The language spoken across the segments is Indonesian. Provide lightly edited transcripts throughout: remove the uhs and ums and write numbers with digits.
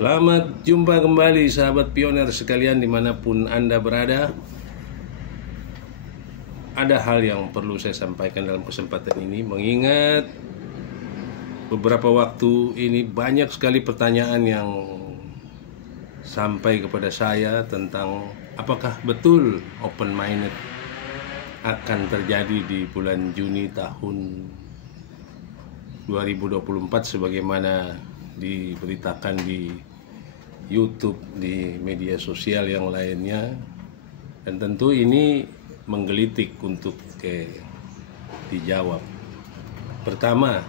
Selamat jumpa kembali sahabat pioner sekalian dimanapun Anda berada. Ada hal yang perlu saya sampaikan dalam kesempatan ini, mengingat beberapa waktu ini banyak sekali pertanyaan yang sampai kepada saya tentang apakah betul open minded akan terjadi di bulan Juni tahun 2024 sebagaimana diberitakan di YouTube, di media sosial yang lainnya. Dan tentu ini menggelitik untuk dijawab. Pertama,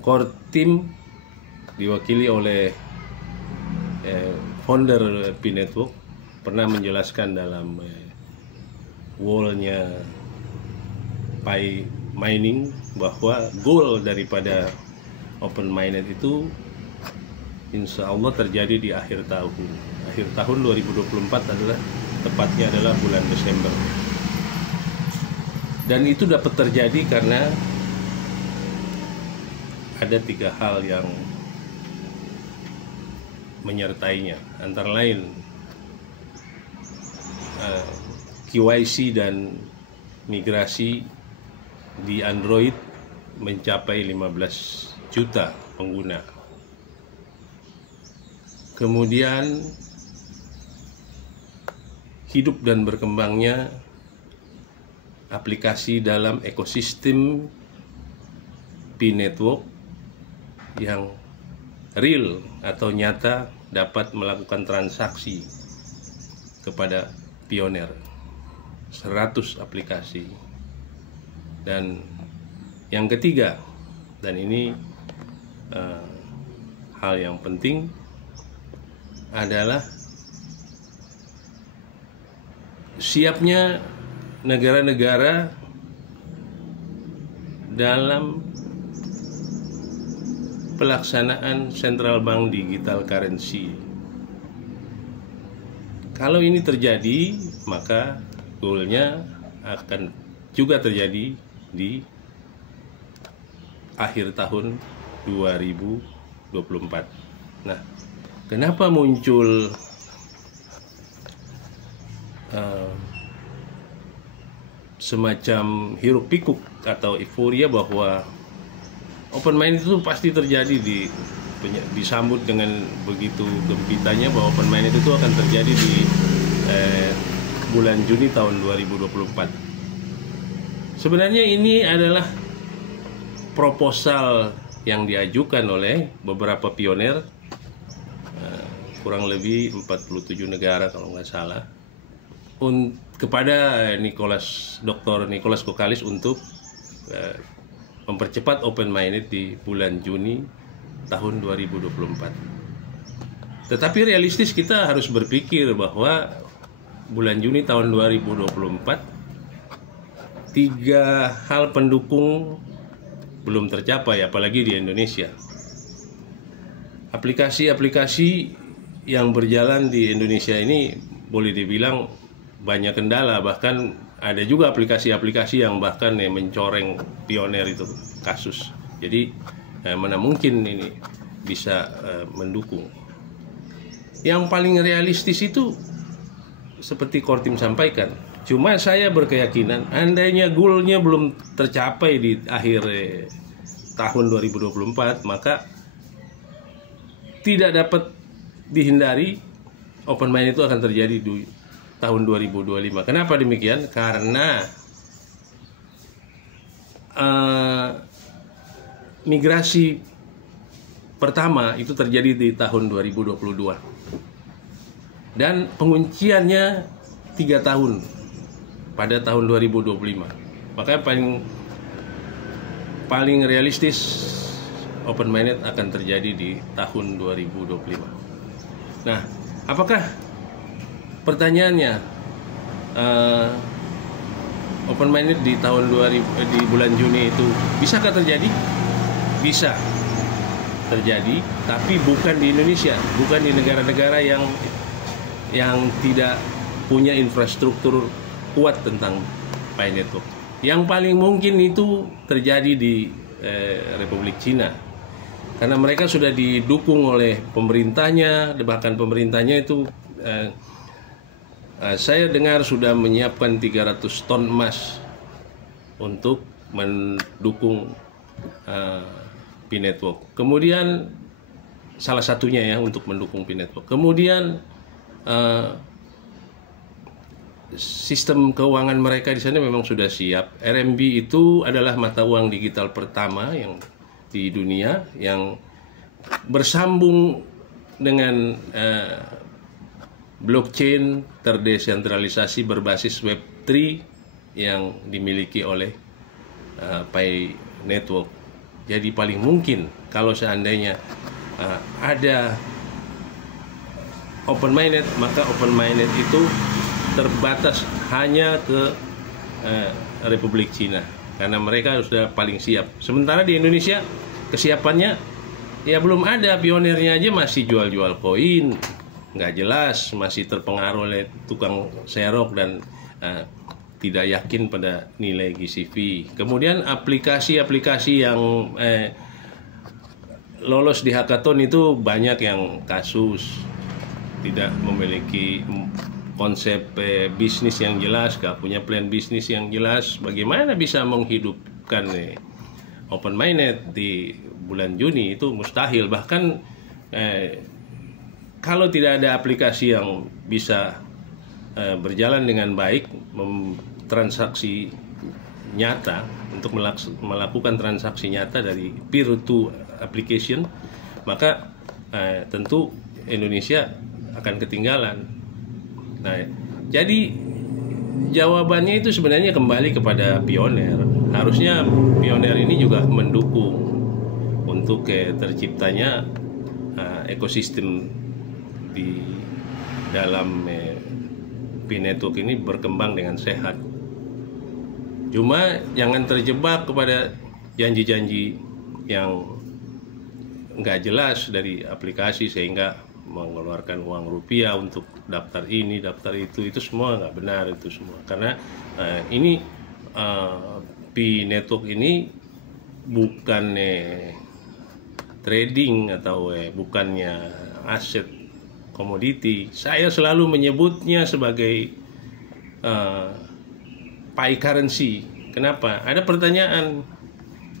core team diwakili oleh founder P-Network pernah menjelaskan dalam wall-nya Pi Mining bahwa goal daripada open minded itu insya Allah terjadi di akhir tahun. Akhir tahun 2024 tepatnya adalah bulan Desember. Dan itu dapat terjadi karena ada 3 hal yang menyertainya, antara lain KYC dan migrasi di Android mencapai 15 juta pengguna. Kemudian hidup dan berkembangnya aplikasi dalam ekosistem P-Network yang real atau nyata dapat melakukan transaksi kepada pioner 100 aplikasi. Dan yang ketiga, dan ini hal yang penting, adalah siapnya negara-negara dalam pelaksanaan central bank digital currency. Kalau ini terjadi, maka goalnya akan juga terjadi di akhir tahun 2024. Nah, kenapa muncul semacam hiruk pikuk atau euforia bahwa open mind itu pasti terjadi, disambut dengan begitu gembitanya bahwa open mind itu akan terjadi di bulan Juni tahun 2024. Sebenarnya ini adalah proposal yang diajukan oleh beberapa pioner, kurang lebih 47 negara kalau nggak salah, kepada Dr. Nicholas Kokalis untuk mempercepat open minded di bulan Juni tahun 2024. Tetapi realistis kita harus berpikir bahwa bulan Juni tahun 2024 3 hal pendukung belum tercapai, apalagi di Indonesia. Aplikasi-aplikasi yang berjalan di Indonesia ini boleh dibilang banyak kendala, bahkan ada juga aplikasi-aplikasi yang bahkan mencoreng pioner itu kasus. Jadi mana mungkin ini bisa mendukung. Yang paling realistis itu seperti core team sampaikan. Cuma saya berkeyakinan andainya goalnya belum tercapai di akhir tahun 2024, maka tidak dapat dihindari open mind itu akan terjadi di tahun 2025. Kenapa demikian? Karena migrasi pertama itu terjadi di tahun 2022 dan pengunciannya 3 tahun pada tahun 2025. Maka paling realistis open minded akan terjadi di tahun 2025. Nah, apakah pertanyaannya open minded di tahun di bulan Juni itu bisakah terjadi? Bisa terjadi, tapi bukan di Indonesia, bukan di negara-negara yang tidak punya infrastruktur kuat tentang Pi-Network. Yang paling mungkin itu terjadi di Republik Cina. karena mereka sudah didukung oleh pemerintahnya, bahkan pemerintahnya itu saya dengar sudah menyiapkan 300 ton emas untuk mendukung P-Network. Kemudian salah satunya ya untuk mendukung P-Network. Kemudian sistem keuangan mereka di sana memang sudah siap. RMB itu adalah mata uang digital pertama yang di dunia yang bersambung dengan blockchain terdesentralisasi berbasis Web3 yang dimiliki oleh P-Network. Jadi paling mungkin kalau seandainya ada open minded, maka open minded itu terbatas hanya ke Republik Cina, karena mereka sudah paling siap. Sementara di Indonesia kesiapannya ya belum ada, pionernya aja masih jual-jual koin, nggak jelas, masih terpengaruh oleh tukang serok dan tidak yakin pada nilai GCV. Kemudian aplikasi-aplikasi yang lolos di hackathon itu banyak yang kasus, tidak memiliki konsep bisnis yang jelas, gak punya plan bisnis yang jelas. Bagaimana bisa menghidupkan open minded di bulan Juni? Itu mustahil. Bahkan kalau tidak ada aplikasi yang bisa berjalan dengan baik, transaksi nyata, untuk melakukan transaksi nyata dari peer to application, maka tentu Indonesia akan ketinggalan. Nah, jadi jawabannya itu sebenarnya kembali kepada pioner. Harusnya pioner ini juga mendukung untuk terciptanya ekosistem di dalam P-Network ini berkembang dengan sehat. Cuma jangan terjebak kepada janji-janji yang nggak jelas dari aplikasi sehingga mengeluarkan uang rupiah untuk daftar ini, daftar itu semua nggak benar itu semua. Karena ini P-Network ini bukan trading atau bukannya aset komoditi. Saya selalu menyebutnya sebagai Pi currency. Kenapa? Ada pertanyaan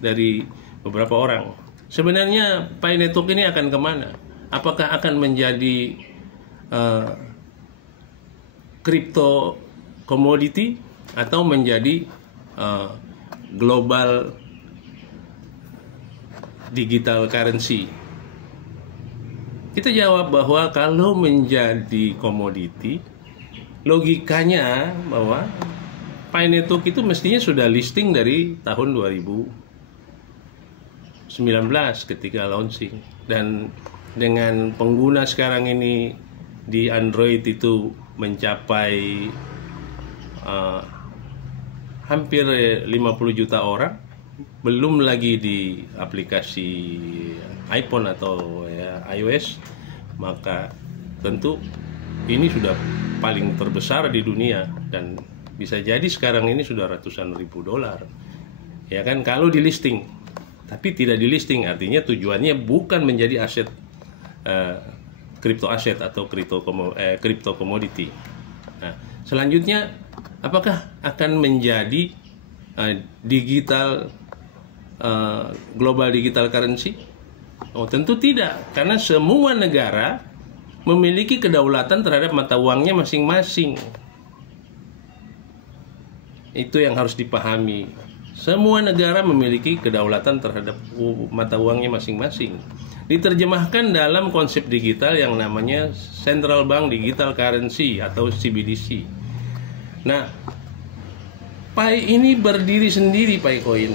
dari beberapa orang. Sebenarnya P-Network ini akan kemana? Apakah akan menjadi crypto commodity atau menjadi global digital currency? Kita jawab bahwa kalau menjadi komoditi, logikanya bahwa P-Network itu mestinya sudah listing dari tahun 2019 ketika launching, dan dengan pengguna sekarang ini di Android itu mencapai hampir 50 juta orang, belum lagi di aplikasi iPhone atau iOS, maka tentu ini sudah paling terbesar di dunia dan bisa jadi sekarang ini sudah ratusan ribu dolar, ya kan, kalau di listing. Tapi tidak di listing artinya tujuannya bukan menjadi aset crypto aset atau crypto commodity. Nah, selanjutnya apakah akan menjadi digital global digital currency? Oh, tentu tidak, karena semua negara memiliki kedaulatan terhadap mata uangnya masing-masing. Itu yang harus dipahami. Semua negara memiliki kedaulatan terhadap mata uangnya masing-masing. Diterjemahkan dalam konsep digital yang namanya Central Bank Digital Currency atau CBDC. Nah, Pi ini berdiri sendiri, Pi Coin.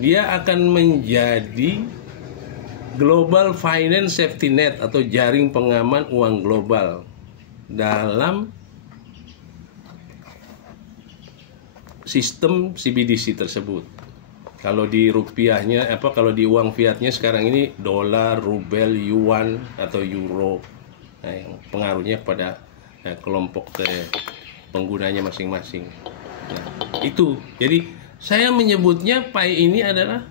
Dia akan menjadi Global Finance Safety Net atau jaring pengaman uang global dalam sistem CBDC tersebut. Kalau di rupiahnya, kalau di uang fiatnya sekarang ini dolar, rubel, yuan atau euro. Nah, yang pengaruhnya pada kelompok penggunanya masing-masing. Nah, itu. Jadi saya menyebutnya Pi ini adalah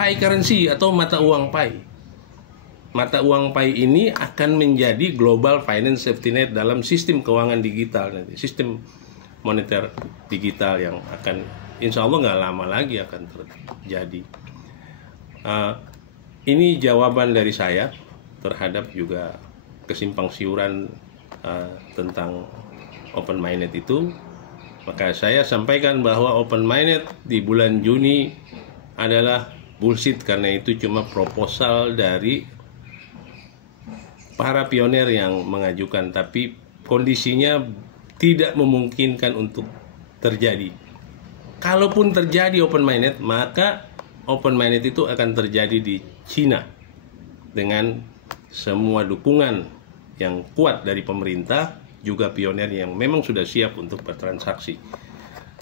Pi currency atau mata uang Pi. Mata uang Pi ini akan menjadi global finance safety net dalam sistem keuangan digital nanti, sistem moneter digital yang akan insya Allah nggak lama lagi akan terjadi. Ini jawaban dari saya terhadap juga kesimpang siuran tentang open minded itu. Maka saya sampaikan bahwa open minded di bulan Juni adalah bullshit, karena itu cuma proposal dari para pioner yang mengajukan, tapi kondisinya tidak memungkinkan untuk terjadi. Kalaupun terjadi open minded, maka open minded itu akan terjadi di Cina dengan semua dukungan yang kuat dari pemerintah, juga pioner yang memang sudah siap untuk bertransaksi.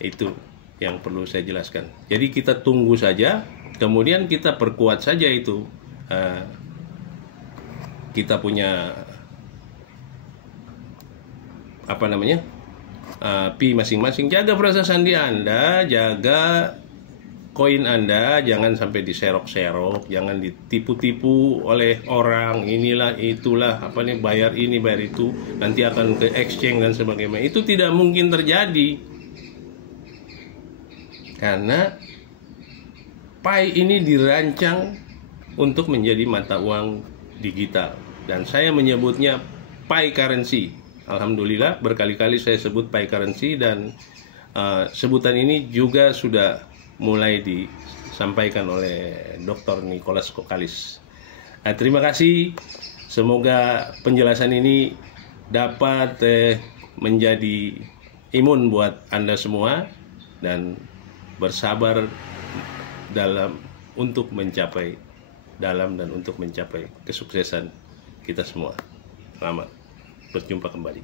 Itu yang perlu saya jelaskan. Jadi kita tunggu saja, kemudian kita perkuat saja itu. Kita punya Pi masing-masing. Jaga frasa sandi Anda, jaga koin Anda, jangan sampai diserok-serok, jangan ditipu-tipu oleh orang, inilah itulah bayar ini bayar itu, nanti akan ke exchange dan sebagainya. Itu tidak mungkin terjadi, karena Pi ini dirancang untuk menjadi mata uang digital, dan saya menyebutnya Pi currency. Alhamdulillah berkali-kali saya sebut Pi currency, dan sebutan ini juga sudah mulai disampaikan oleh Dr. Nicholas Kokalis. Terima kasih, semoga penjelasan ini dapat menjadi imun buat Anda semua, dan bersabar untuk mencapai kesuksesan kita semua. Selamat berjumpa kembali.